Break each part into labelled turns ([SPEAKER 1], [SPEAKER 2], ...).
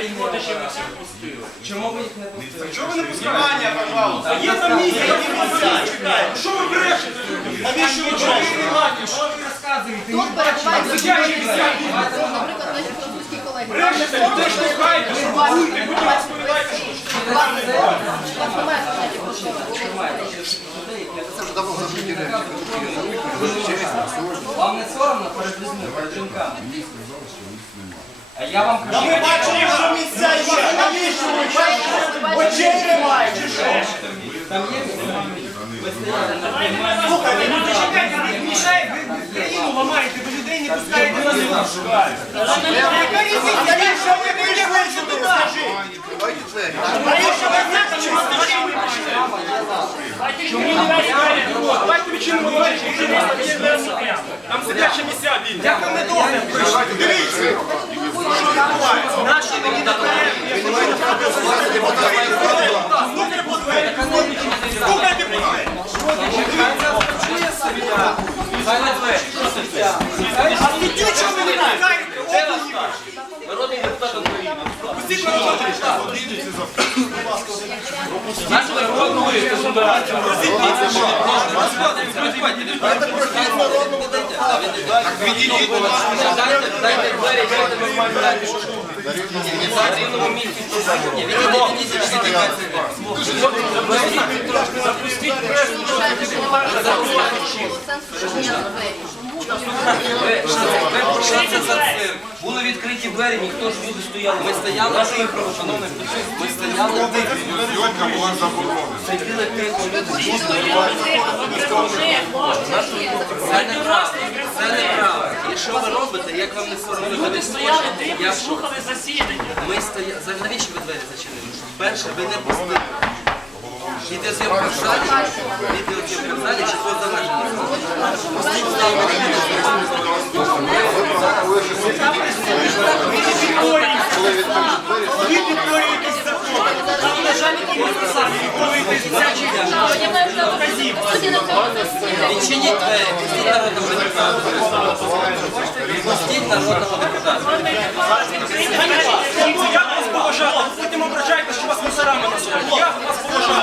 [SPEAKER 1] Навіть родичів ми всіх пустили.
[SPEAKER 2] Чому ви їх не пустили?
[SPEAKER 3] Чого ви не пускаєте? А є там місце, які ви чекаєте. Що ви брешете? Навіщо ви брешете?
[SPEAKER 2] Що ви розказуєте?
[SPEAKER 4] Тут перебувають
[SPEAKER 3] Сидячі місця.
[SPEAKER 4] Наприклад, наші французькі колеги.
[SPEAKER 3] Брешете, людей штовхаєте, що ви будете. Будь ласка, розповідайте, що
[SPEAKER 5] Це вже давно забуті речі.
[SPEAKER 2] Вам не соромно перед людьми, перед жінками? Я вам кажу,
[SPEAKER 3] ми бачили, що місця є. Навіщо ви бачите? Очей немає, чи що?
[SPEAKER 2] там є ви
[SPEAKER 3] Слухайте, ну ви чекайте, ви мішаєте, ви країну ламаєте, ви людей не пускаєте Давайте Як вам добре? Наші такі
[SPEAKER 2] Нашего народного
[SPEAKER 3] государства. Відійдіть, будь
[SPEAKER 2] ласка, дайте, дайте двері, дайте нормально дайте, що на рівному місці Ні, відійдіть, відійдіть, відійдіть. Запустіть пресу, запустіть. Були відкриті двері, ніхто ж люди стояли. Ми стояли, ми стояли.
[SPEAKER 5] Зйомка була заборонена.
[SPEAKER 2] Сиділи тихо, люди. Це неправда. Це неправда. І що ви робите, як вам не соромно?
[SPEAKER 1] Люди стояли тихо, слухали засідання.
[SPEAKER 2] Ми стояли. Навіщо ви двері зачинили? Перше, ви не пустили.
[SPEAKER 3] І
[SPEAKER 2] ти з ним прижали, і ти з чи
[SPEAKER 3] то Я вас поважала, будемо ображайте, мусорами на сьогодні. Я вас поважаю.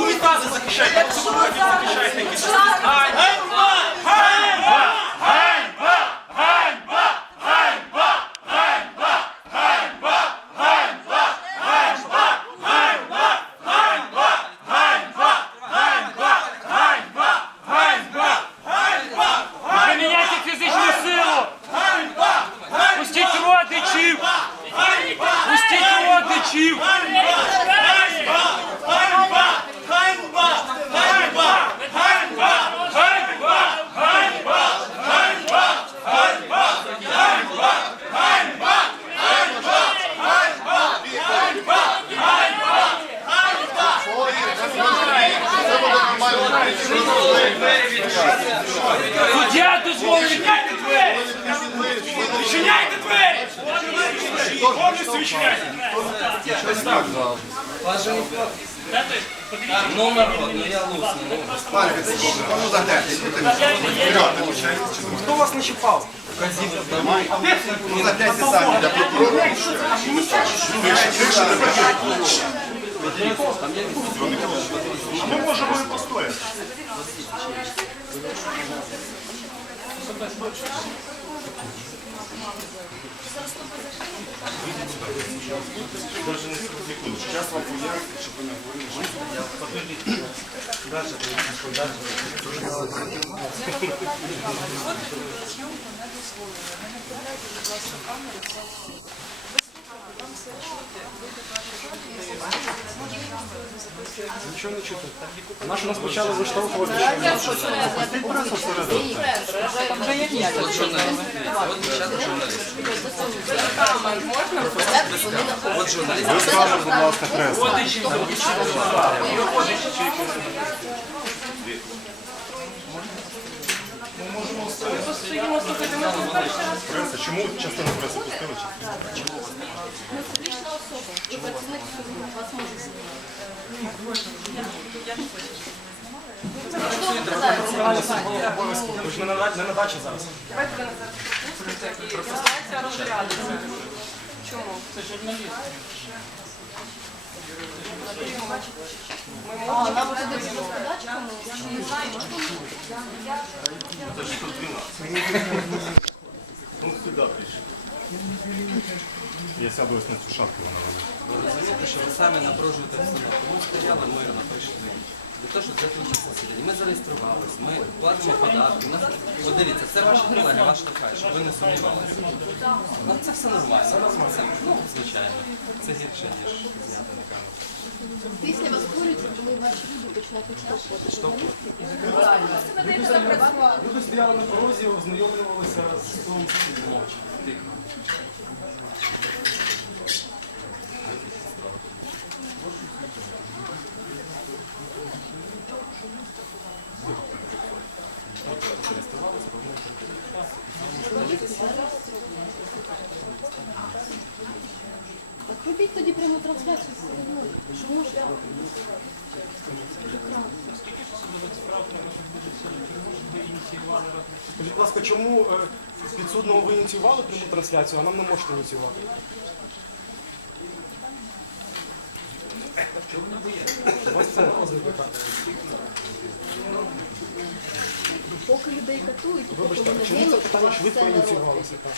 [SPEAKER 3] Ви унітази захищайте, субордів захищайте, Номер одно, я лучше. Кто вас нащипал? Ну, запятьте сами, я прокурор. Мы можем и постоять. Даже не
[SPEAKER 1] секунду. Сейчас вам
[SPEAKER 3] поясню,
[SPEAKER 1] щоб ви не говорили, що я
[SPEAKER 3] подождіть. Дальше, дальше. Зйомку не дозволили.
[SPEAKER 2] Не направляйте, будь ласка, камеру все
[SPEAKER 5] ви тепер Нічого не
[SPEAKER 3] чути. Наш нас почали
[SPEAKER 5] виштовхувати. Там вже є ніякі
[SPEAKER 3] журналісти. Будь ласка, прес.
[SPEAKER 2] стоїмо, слухайте, ми тут перший раз. Преса,
[SPEAKER 5] чому частину преси? Ми
[SPEAKER 4] публічна особа, і працівник вас може
[SPEAKER 3] знімати. Ми ж не на, не на дачі зараз.
[SPEAKER 6] Давайте ви нас зараз і ситуація розрядиться. Чому?
[SPEAKER 2] Це журналіст.
[SPEAKER 5] Ну. Я сяду ось на цю шапку, вона.
[SPEAKER 3] Ви розумієте, що ви самі напружуєте обстановку. Ми стояли мирно, прийшли. Для того, щоб закінчити засідання. Ми зареєструвалися, ми платимо податки. От це ваші колеги, ваш лихай, щоб ви не сумнівалися. Ну, це все нормально. Це, ну, звичайно. Це гірше, ніж зняти на камеру.
[SPEAKER 2] Після вас створюється, коли ваші люди починають відштовхувати.
[SPEAKER 7] Люди стояли на порозі, ознайомлювалися з судом мовчки. Тихо.
[SPEAKER 2] Робіть тоді пряму трансляцію Чому ж?
[SPEAKER 7] Скажіть, будь ласка, чому е, підсудного ви ініціювали пряму трансляцію, а нам не можете ініціювати? У вас це.
[SPEAKER 2] Поки людей катують, поки
[SPEAKER 7] Вибачте,
[SPEAKER 2] вони
[SPEAKER 7] а чому це
[SPEAKER 2] гинуть,
[SPEAKER 7] питання
[SPEAKER 2] вас
[SPEAKER 7] швидко
[SPEAKER 2] це не
[SPEAKER 7] ініціювалося? так?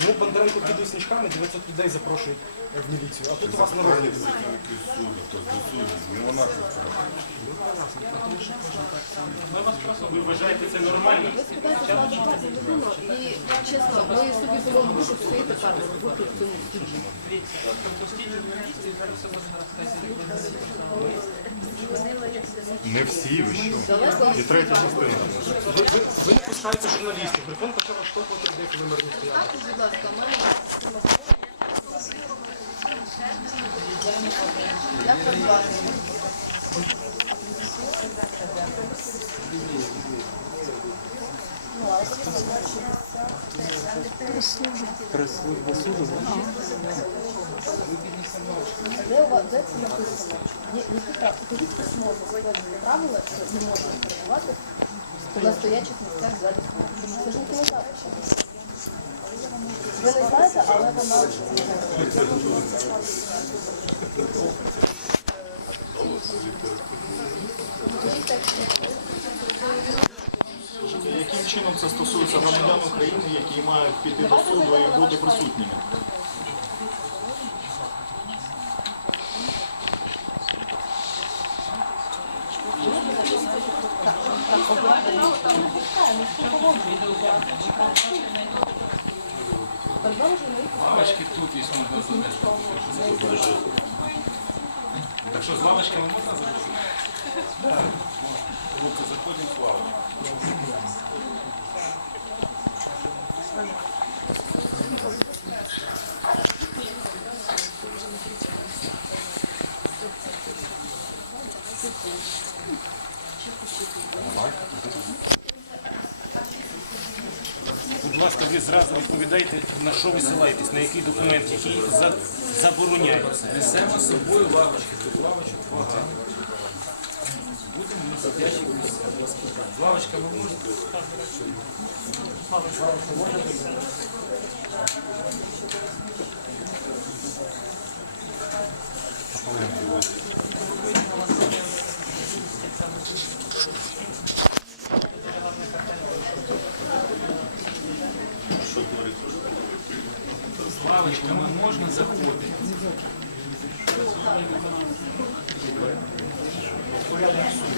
[SPEAKER 7] Чому Бондаренко піде сніжками, 900 людей запрошують е, в міліцію, а тут у вас?
[SPEAKER 5] Не це
[SPEAKER 8] Ви вважаєте це нормально?
[SPEAKER 2] Ви спитаєте адекватну людину і чесно, ми собі було дуже все тепер бути в цьому стіжі.
[SPEAKER 5] Не всі, ви що? І третя частина.
[SPEAKER 7] Ви, не пускаєте журналістів, Грифон почав розштовхувати людей, коли мирно стояли.
[SPEAKER 2] Так, будь я передбачую. Де у вас де це написано? Ні, покажіть письмо за правила, що не можна перебувати на стоячих місцях залі суду. Це ж не запише. Ви не знаєте, але вона
[SPEAKER 6] Яким чином це стосується громадян України, які мають піти до суду і бути присутніми?
[SPEAKER 8] Лавочки тут існують можна зоні. Так що з лавочками можна? Хлопці, заходимо з лавочки.
[SPEAKER 9] Ви зразу відповідайте, на що ви силаєтесь, на який документ, який за- забороняється.
[SPEAKER 3] Несемо з собою лавочки, тут лавочок багато.
[SPEAKER 8] Будемо на сидячих місцях. З лавочками можна? Порядок суду.